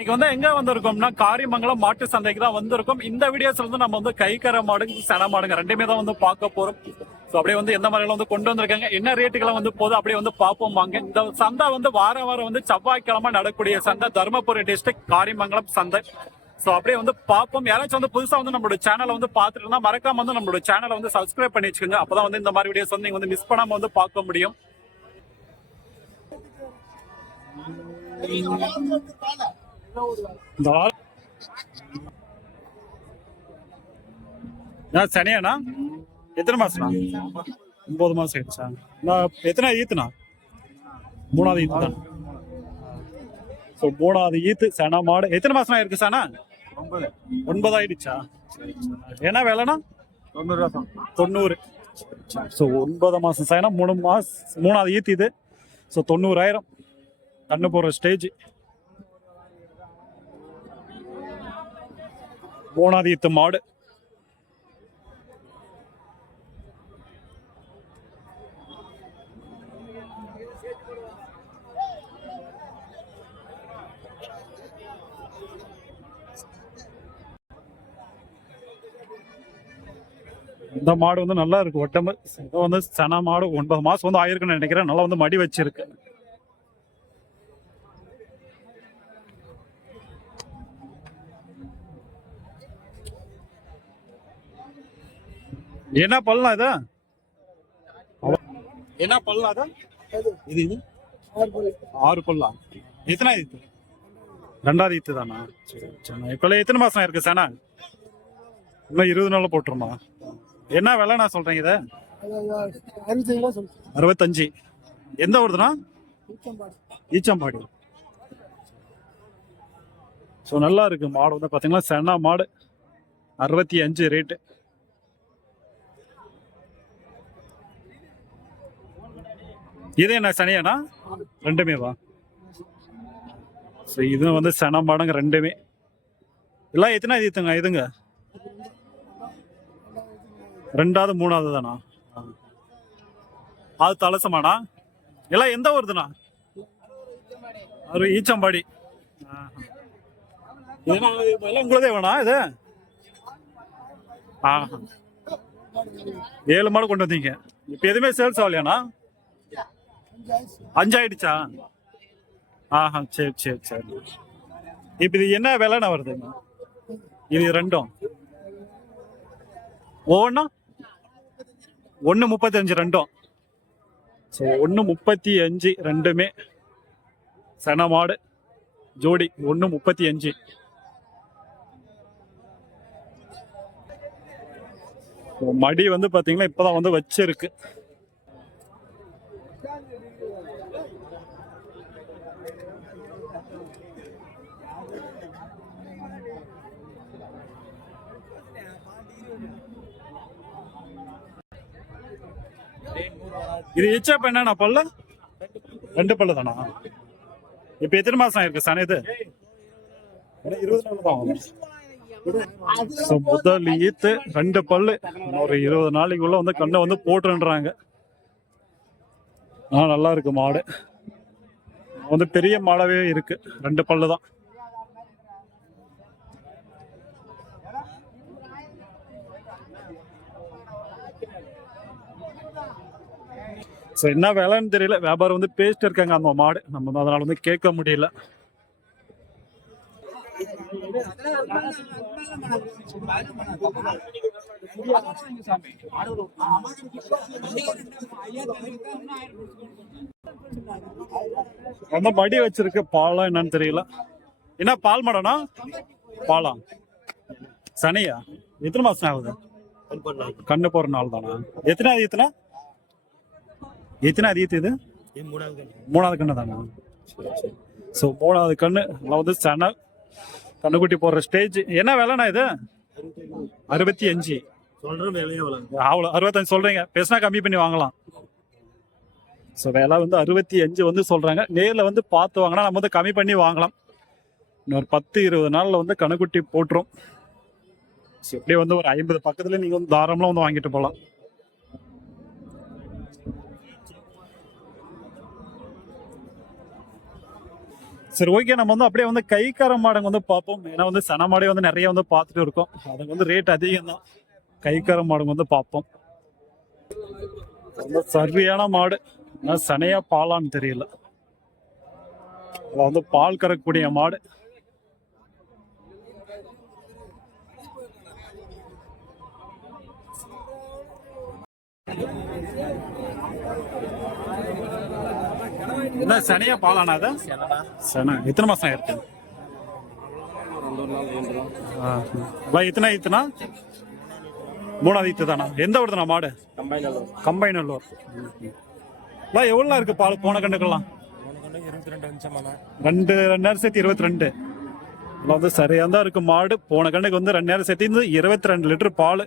இன்னைக்கு வந்து எங்க வந்திருக்கோம்னா காரிமங்கலம் மாட்டு சந்தைக்கு தான் வந்திருக்கோம். இந்த வீடியோஸ்ல வந்து நம்ம வந்து கைக்கர மாடுங்க சன மாடுங்க ரெண்டுமே தான் வந்து பார்க்க போறோம். ஸோ அப்படியே வந்து எந்த மாதிரிலாம் வந்து கொண்டு வந்திருக்காங்க என்ன ரேட்டுக்கெல்லாம் வந்து போதும் அப்படியே வந்து பார்ப்போம் வாங்க. இந்த சந்தை வந்து வாரம் வாரம் வந்து செவ்வாய்க்கிழமை நடக்கக்கூடிய சந்தை தருமபுரி டிஸ்ட்ரிக்ட் காரிமங்கலம் சந்தை. ஸோ அப்படியே வந்து பார்ப்போம். யாராச்சும் வந்து புதுசாக வந்து நம்மளோட சேனலை வந்து பார்த்துட்டு இருந்தா மறக்காம வந்து நம்மளோட சேனலை வந்து சப்ஸ்கிரைப் பண்ணி வச்சுக்கோங்க. அப்பதான் வந்து இந்த மாதிரி வீடியோஸ் வந்து நீங்கள் வந்து மிஸ் பண்ணாம வந்து பார்க்க முடியும். இந்த வாரம் நான் சனியாண்ணா. எத்தனை மாசம்ண்ணா? ஒன்பது மாசம் ஆயிடுச்சா? நான் எத்தனை ஈத்துண்ணா? மூணாவது ஈத்து தான் ஸோ மூணாவது ஈத்து சன மாடு. எத்தனை மாசம் இருக்கு சனா? ஒன்பது ஆயிடுச்சா? என்ன வேலைண்ணா? தொண்ணூறு. தொண்ணூறு ஸோ ஒன்பது மாசம் சனா மூணு மாசம் மூணாவது ஈத்து இது. ஸோ தொண்ணூறாயிரம். கண்ணு போகிற ஸ்டேஜ் ஓனாதித்து மாடு. இந்த மாடு வந்து நல்லா இருக்கு ஒட்டம்பு. இது வந்து சன மாடு ஒன்பது மாசம் வந்து ஆயிருக்குன்னு நினைக்கிறேன். நல்லா வந்து மடி வச்சிருக்கு. என்ன பண்ணலாம் இது? என்ன பண்ணலாம் அது இது இது? ஆறு பல்லா. எத்தனை இது? ரெண்டாவது ஈத்து தானா? சரி சரி. இப்ப எத்தனை மாசம் இருக்கு சனா? இன்னும் இருபது நாள் போட்டுருமா? என்ன விலை நான் சொல்றேன் இதை? அறுபத்தஞ்சு. அறுபத்தஞ்சு எந்த ஊருதுண்ணா? ஈச்சம்பாடி. ஸோ நல்லா இருக்கு மாடு. வந்து பார்த்தீங்கன்னா சென்னா மாடு. அறுபத்தி அஞ்சு ரேட்டு இது என்ன சனியாண்ணா ரெண்டுமே வா. ஸோ இது வந்து சென மாடுங்க ரெண்டுமே. எல்லாம் எத்தனை இதுங்க இதுங்க? ரெண்டாவது மூணாவது தானா? அது தலசமாடா எல்லாம் எந்த ஊருதுண்ணா? அது ஈச்சம்பாடி. எல்லாம் உங்களதே வேணா இது? ஆ ஏழு மாடு கொண்டு வந்தீங்க. இப்போ எதுவுமே சேல்ஸ் ஆகலையாண்ணா? அஞ்சாயிடுச்சா? ஆஹா சரி சரி சரி. இப்போ இது என்ன விலைண்ணா வருதுங்க இது ரெண்டும். ஒவ்வொன்றா ஒன்று முப்பத்தஞ்சு ரெண்டும். ஸோ ஒன்று முப்பத்தி அஞ்சு ரெண்டுமே. சன மாடு ஜோடி ஒன்று முப்பத்தி அஞ்சு மடி வந்து பாத்தீங்கன்னா இப்பதான் வந்து வச்சிருக்கு. இது இச்சா என்னண்ணா பல்லு? ரெண்டு பல்லு தானா? இப்ப எத்தனை மாசம் இருக்கு சன இது? இருபது நாள் தான் முதல் ஈத்து ரெண்டு பல்லு. ஒரு இருபது நாளைக்குள்ள வந்து கண்ணை வந்து போட்டுன்றாங்க. ஆ நல்லா இருக்கு மாடு. வந்து பெரிய மாடாவே இருக்கு. ரெண்டு பல்லு தான். ஸோ என்ன விலைன்னு தெரியல. வியாபாரம் வந்து பேசிட்டு இருக்காங்க அந்த மாடு. நம்ம அதனால வந்து கேட்க முடியல. ரொம்ப மடி வச்சிருக்கு? பாலம் என்னன்னு தெரியல. என்ன பால் மடனா பாலா. சனியா? எத்தனை மாசம் ஆகுது? கண்ணு போற நாள் தானா எத்தனை எத்தனை? எத்தனை அது இது? மூணாவது கண்ணு. தானா? ஸோ மூணாவது கண்ணு வந்து சன கண்ணுக்குட்டி போடுற ஸ்டேஜ் என்ன விலைண்ணா இது? அறுபத்தி அஞ்சு. அவ்வளோ அறுபத்தஞ்சு சொல்றீங்க. பேசினா கம்மி பண்ணி வாங்கலாம். ஸோ விலை வந்து அறுபத்தி அஞ்சு வந்து சொல்றாங்க. நேரில் வந்து பார்த்து வாங்கினா நம்ம வந்து கம்மி பண்ணி வாங்கலாம். இன்னொரு பத்து இருபது நாளில் வந்து கணுக்குட்டி போட்டுரும். ஸோ எப்படியே வந்து ஒரு ஐம்பது பக்கத்துல நீங்கள் வந்து தாராளமாக வந்து வாங்கிட்டு போகலாம் சரி ஓகே நம்ம வந்து அப்படியே வந்து கைக்கார மாடுங்க வந்து பார்ப்போம். ஏன்னா வந்து சன மாடே வந்து நிறைய வந்து பார்த்துட்டு இருக்கோம். அதுக்கு வந்து ரேட் அதிகம் தான் கைக்கார மாடுங்க வந்து பார்ப்போம். ரொம்ப சரியான மாடு. ஆனால் சனையா பாலான்னு தெரியல. அதை வந்து பால் கறக்கக்கூடிய மாடு. என்ன சனையா பாலானா அது? சனை. எத்தனை மாசம் ஆயிருக்கு? ஆ. இத்தனை இத்தனா மூணாவது ஈத்து தானா? எந்த ஊருதுண்ணா மாடு? கம்பைநல்லூர். எல்லாம் எவ்வளோ இருக்கு பால் போன கண்டுக்கெல்லாம் ரெண்டு ரெண்டாயிரம் ரெண்டு நேரம் சேர்த்து இருபத்தி ரெண்டு வந்து சரியா தான் இருக்கு மாடு. போன கண்ணுக்கு வந்து ரெண்டு நேரம் சேர்த்து இருந்து இருபத்தி ரெண்டு லிட்டர் பால்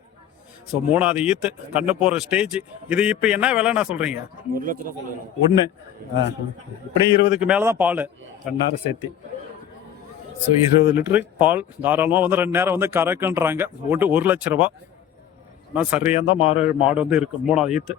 ஸோ மூணாவது ஈத்து கண்ணு போகிற ஸ்டேஜ் இது இப்போ என்ன விலைண்ணா நான் ஒரு ஒன்று இப்படி இருபதுக்கு மேலே தான் பால். ரெண்டு நேரம் சேர்த்து. ஸோ இருபது லிட்டரு பால். தாராளமாக வந்து ரெண்டு நேரம் வந்து கறக்குன்றாங்க. ஒன்று ஒரு லட்ச ரூபா. ஆனால் சரியாக தான் மாடு மாடு வந்து இருக்குது மூணாவது ஈத்து.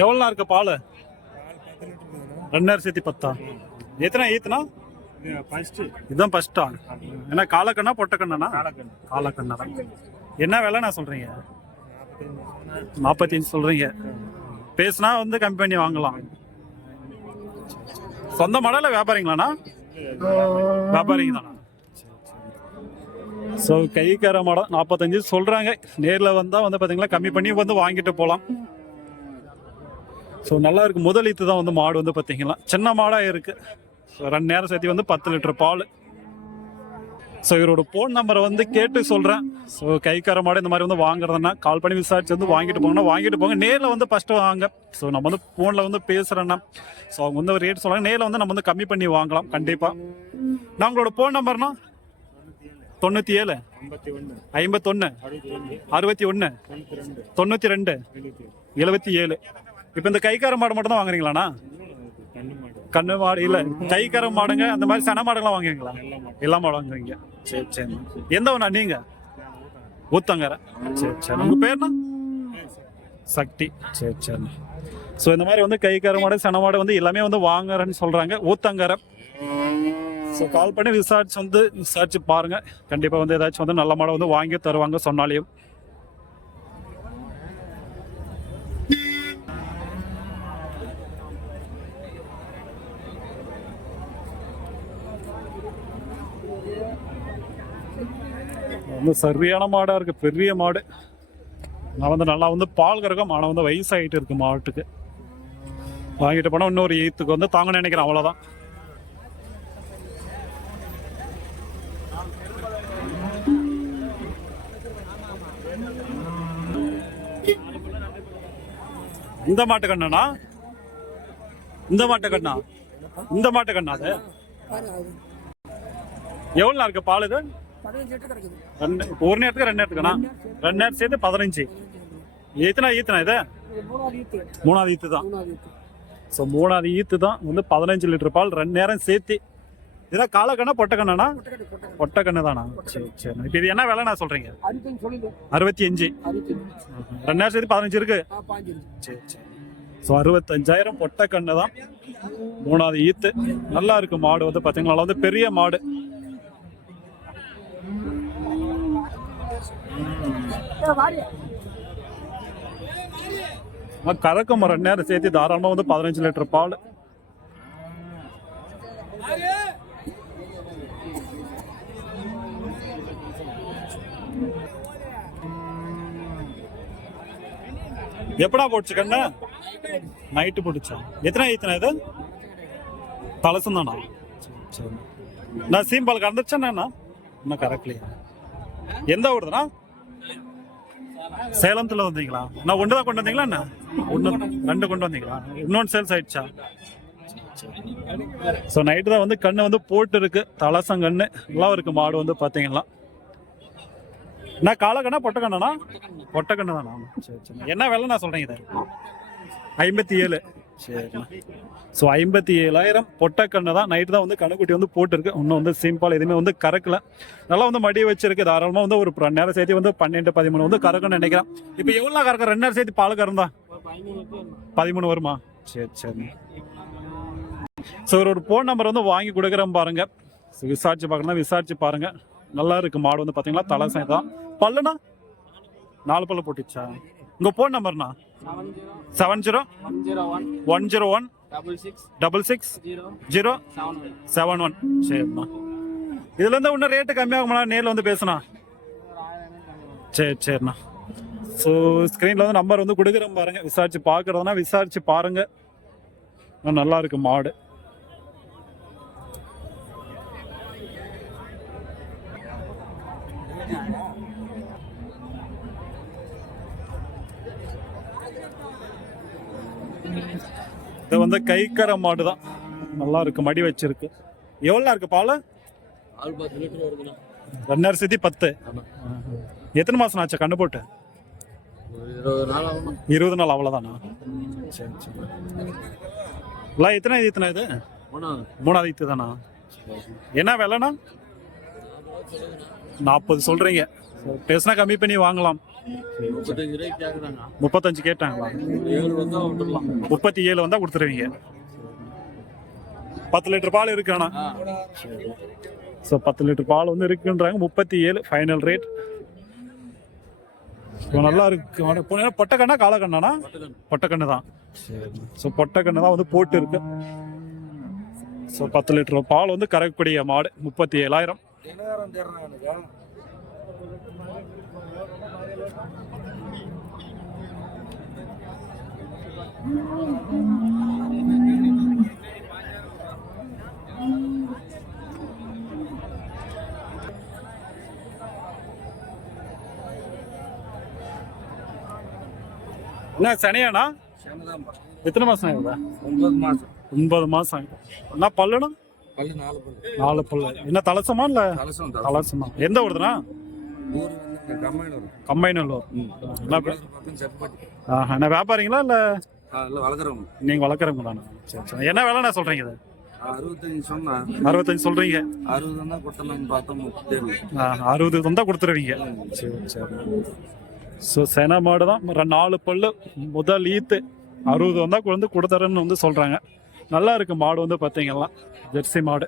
எவ்வளோண்ணா இருக்கு பால்? ரெண்டு பத்தா? எத்தனை ஈத்துனா? ஃபர்ஸ்ட் இதுதான் ஃபர்ஸ்டா என்ன காலக்கண்ணா பொட்டக்கண்ணா காலக்கண்ணா தான். என்ன விலை நான் சொல்றீங்க? நாற்பத்தஞ்சு சொல்றீங்க. பேசுனா வந்து கம்மி பண்ணி வாங்கலாம். சொந்த மடல வியாபாரிங்களாண்ணா? வியாபாரிங்க தானா ஸோ கைக்கார மாடம் நாற்பத்தஞ்சு சொல்கிறாங்க நேரில் வந்தால் வந்து பார்த்தீங்களா கம்மி பண்ணி வந்து வாங்கிட்டு போகலாம் ஸோ நல்லா இருக்கு. முதலீத்து தான் வந்து மாடு வந்து பார்த்தீங்களா சின்ன மாடாக இருக்கு. ஸோ ரெண்டு நேரம் சேர்த்து வந்து பத்து லிட்டர் பால். ஸோ இவரோட ஃபோன் நம்பரை வந்து கேட்டு சொல்கிறேன் ஸோ கைக்கார மாடு இந்த மாதிரி வந்து வாங்குறதுன்னா கால் பண்ணி விசாரிச்சு வந்து வாங்கிட்டு போங்கன்னா வாங்கிட்டு போங்க. நேரில் வந்து ஃபஸ்ட்டு வாங்க. ஸோ நம்ம வந்து ஃபோனில் வந்து பேசுகிறேன்னா ஸோ அவங்க வந்து ரேட் சொல்கிறாங்க நேரில் வந்து நம்ம வந்து கம்மி பண்ணி வாங்கலாம். கண்டிப்பாக நான் உங்களோட ஃபோன் நம்பர்னா தொண்ணூற்றி ஏழு ஐம்பத்தொன்று அறுபத்தி ஒன்று தொண்ணூற்றி ரெண்டு எழுபத்தி ஏழு இப்போ இந்த கைக்கார மாடு மட்டும் தான் வாங்குறீங்களாண்ணா கண்ணு மாடு. இல்லை. கைக்கார மாடுங்க அந்த மாதிரி சன மாடுங்களாம் வாங்குவீங்களா? எல்லா மாடு வாங்குவீங்க. சரி சரி. எந்த ஒன்றா நீங்க? ஊத்தங்கரை. சரி சரி. உங்க பேர்னா சக்தி. சரி சரி. ஸோ இந்த மாதிரி வந்து கைக்கார மாடு சன மாடு வந்து எல்லாமே வந்து வாங்குறேன்னு சொல்றாங்க. ஊத்தங்கரை. ஸோ கால் பண்ணி விசாரிச்சு வந்து விசாரிச்சு பாருங்க. கண்டிப்பாக வந்து ஏதாச்சும் வந்து நல்ல மாடை வந்து வாங்கி தருவாங்க சொன்னாலையும். வந்து சரியான மாடாக இருக்கு பெரிய மாடு. நான் வந்து நல்லா வந்து பால் கறக்கும் ஆனால் வந்து வயசாகிட்டு இருக்கு மாட்டுக்கு. வாங்கிட்டு போனால் இன்னொரு ஈத்துக்கு வந்து தாங்கன்னு நினைக்கிறேன் அவ்வளோதான் இந்த மாட்டு கண்ணனா இந்த மாட்டு கண்ணா? இந்த மாட்டு கண்ணா அது? எவ்வளவு இருக்கு பால் இது? ரெண்டு ஒரு நேரத்துக்கு ரெண்டு நேரத்துக்குண்ணா? ரெண்டு நேரம் சேர்த்து பதினஞ்சு. ஈத்துனா ஈத்துனா இது? மூணாவது ஈத்து தான். மூணாவது ஈத்து. ஸோ மூணாவது ஈத்து தான். வந்து பதினஞ்சு லிட்டர் பால் ரெண்டு நேரம் சேர்த்து இதான் காலக்கண்ணா பொட்டக்கண்ணா பொட்டக்கண்ணு. தானா? சரி சரி. இப்போ இது என்ன விலை நான் சொல்றீங்க? அறுபத்தஞ்சு சொல்லுங்க அறுபத்தி அஞ்சு அறுபத்தஞ்சு. ரெண்டு நேரம் சேர்த்து பதினஞ்சு இருக்கு. சரி சரி. ஸோ அறுபத்தஞ்சாயிரம் பொட்டக்கண்ணு தான். மூணாவது ஈத்து. நல்லா இருக்கு மாடு வந்து பார்த்தீங்கன்னா நல்லா வந்து பெரிய மாடு. கறக்கும் ரெண்டு நேரம் சேர்த்து தாராளமாக வந்து பதினஞ்சு லிட்டர் பால். எப்படா போட்டுச்சு கண்ண? நைட்டு போட்டுச்சா? எத்தனை எத்தனை இது? தலசம் தானா சரி நான் சீம்பால் கறந்துச்சேன்னா இன்னும் கறக்கலையா. எந்த ஊருதுண்ணா சேலத்துல வந்தீங்களா? நான் ஒன்று தான் கொண்டு வந்தீங்களா என்ன ஒன்று ரெண்டு கொண்டு வந்தீங்களா? இன்னொன்று சேல்ஸ் ஆயிடுச்சா? ஸோ நைட்டு தான் வந்து கண்ணு வந்து போட்டு இருக்கு தலசம் கண்ணு. நல்லா இருக்கு மாடு வந்து பார்த்தீங்கன்னா என்ன காலக்கண்ணா பொட்டக்கண்ணா பொட்டக்கண்ணு தானா சரி சரி. என்ன விலை நான் சொல்றேன் இது. ஐம்பத்தி ஏழு. சரிண்ணா ஸோ ஐம்பத்தி ஏழாயிரம் பொட்டக்கண்ணு தான். நைட்டு தான் வந்து கண்ணுக்குட்டி வந்து போட்டிருக்கு. இன்னும் வந்து சிம்பிள் எதுவுமே வந்து கறக்கல. நல்லா வந்து மடி வச்சிருக்கு. தாராளமாக வந்து ஒரு நேரம் சேர்த்து வந்து பன்னெண்டு பதிமூணு வந்து கறக்குன்னு நினைக்கிறேன். இப்போ எவ்வளோ கறக்க ரெண்டு நேரம் சேர்த்து பால் கறந்தா? பதிமூணு வருமா? சரி சரி. ஸோ ஒரு ஃபோன் நம்பர் வந்து வாங்கி கொடுக்குறேன் பாருங்க. ஸோ விசாரிச்சு பார்க்கணும் விசாரிச்சு பாருங்க. நல்லா இருக்கு. மாடு வந்து பார்த்தீங்களா தலை தான் பல்லுனா நாலு பல்ல போட்டுச்சா? உங்கள் phone நம்பர்னா seven zero one zero one double six double six zero seven one சரிண்ணா இதுல இருந்து இன்னும் ரேட்டு கம்மியாகுமா நேரில் வந்து பேசுனா சரி சரிண்ணா. ஸோ ஸ்க்ரீனில் வந்து நம்பர் வந்து கொடுக்குறேன் பாருங்க. விசாரிச்சு பார்க்குறதுனா விசாரிச்சு பாருங்க. நல்லா இருக்கு மாடு. இது வந்து கைக்கரை மாடு தான் நல்லா இருக்கு மடி வச்சிருக்கு. எவ்வளோ இருக்கு பால்? ரெண்டாயிரம் சேர்த்தி பத்து. எத்தனை மாசம் ஆச்சு கண்ணு போட்டு? இருபது நாள் இருபது நாள் அவ்வளோதானா சரி சரி இல்லை எத்தனை இது எத்தனை இது? மூணாவது மூணாவது இது தானா? என்ன விலைண்ணா? நாற்பது சொல்கிறீங்க பேசுனா கம்மி பண்ணி வாங்கலாம். முப்பத்தஞ்சு கேட்டாங்களா? முப்பத்தி ஏழு வந்தா கொடுத்துருவீங்க. பத்து லிட்டர் பால் இருக்குண்ணா ஆ. ஸோ பத்து லிட்டர் பால் வந்து இருக்குன்றாங்க. முப்பத்தி ஏழு ஃபைனல் ரேட் நல்லா இருக்கு. பொட்டக்கண்ணா காலக்கண்ணாண்ணா பட்டுக்கன் பொட்டக்கண்ணு. தான். ஸோ பொட்டக்கண்ணு தான் வந்து போட்டு இருக்கு. ஸோ பத்து லிட்டர் பால் வந்து கறக்கக்கூடிய மாடு. முப்பத்தி ஏழாயிரம். என்ன சனியாண்ணா எத்தனை மாசம் ஆகுதா? ஒன்பது மாசம். ஒன்பது மாசம் என்ன பல்லுண்ணா? பல்லு நாலு பல்லு. நாலு பல்லு. என்ன தலசமா இல்ல? தலசம் தலசமா. எந்த ஊருதுண்ணா? ஆஹா என்ன வியாபாரிங்களா இல்ல? ஆ இல்லை வளர்க்குறவங்க. வளர்க்குறவங்களாண்ணா சரி சரி. என்ன விலைண்ணா சொல்றீங்க இது? அறுபத்தஞ்சு சொன்னா. அறுபத்தஞ்சு சொல்றீங்க. அறுபது தான் பார்த்தோம் அறுபது தந்தா கொடுத்துருவீங்க. சரி சரி. ஸோ சென மாடு தான். நாலு பல்லு முதல் ஈத்து. அறுபது வந்தா வந்து கொடுத்துறேன்னு வந்து சொல்றாங்க. நல்லா இருக்கு மாடு வந்து பார்த்தீங்கன்னா ஜெர்சி மாடு.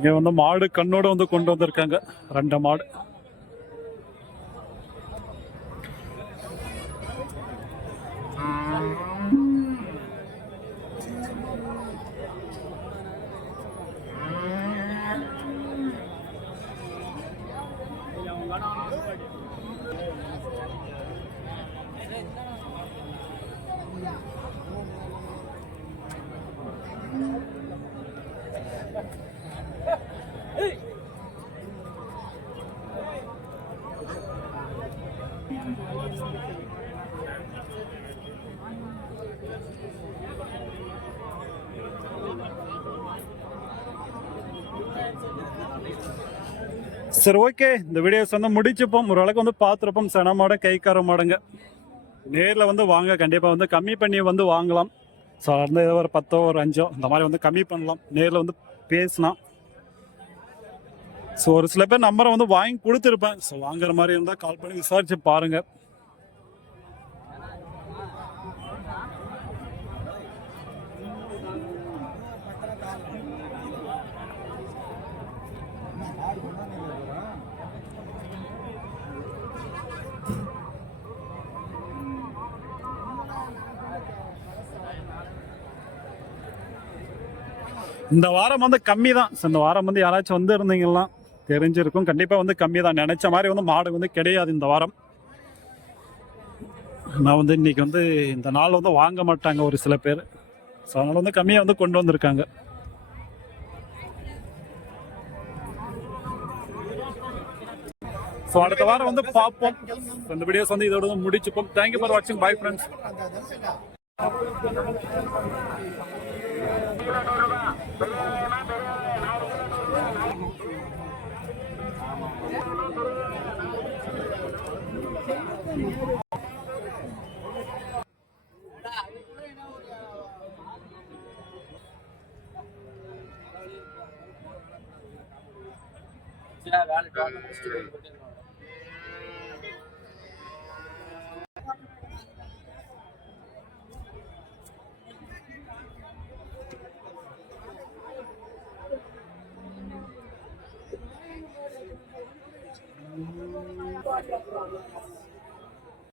இங்க வந்து மாடு கண்ணோட வந்து கொண்டு வந்திருக்காங்க. ரெண்டு மாடு. சரி ஓகே. இந்த வீடியோஸ் வந்து முடிச்சுப்போம். ஒரு அளவுக்கு வந்து பார்த்துருப்போம். சென கை கைக்கார மாடுங்க. நேரில் வந்து வாங்க. கண்டிப்பாக வந்து கம்மி பண்ணி வந்து வாங்கலாம். ஸோ அந்த ஏதோ ஒரு பத்தோ ஒரு அஞ்சோ இந்த மாதிரி வந்து கம்மி பண்ணலாம். நேரில் வந்து பேசினா. ஸோ ஒரு சில பேர் நம்பரை வந்து வாங்கி கொடுத்துருப்பேன். ஸோ வாங்குற மாதிரி இருந்தால் கால் பண்ணி விசாரித்து பாருங்கள் இந்த வாரம் வந்து கம்மி தான் இந்த வாரம் வந்து யாராச்சும் வந்து இருந்தீங்கன்னா தெரிஞ்சிருக்கும். கண்டிப்பாக வந்து கம்மி தான் நினச்ச மாதிரி வந்து மாடு வந்து கிடையாது இந்த வாரம். நான் வந்து இன்றைக்கி வந்து இந்த நாள் வந்து வாங்க மாட்டாங்க ஒரு சில பேர். ஸோ அதனால் வந்து கம்மியாக வந்து கொண்டு வந்திருக்காங்க. ஸோ அடுத்த வாரம் வந்து பார்ப்போம். இந்த வீடியோஸ் வந்து இதோட முடிச்சுப்போம். தேங்க்யூ ஃபார் வாட்சிங் பை ஃப்ரெண்ட்ஸ் வேலை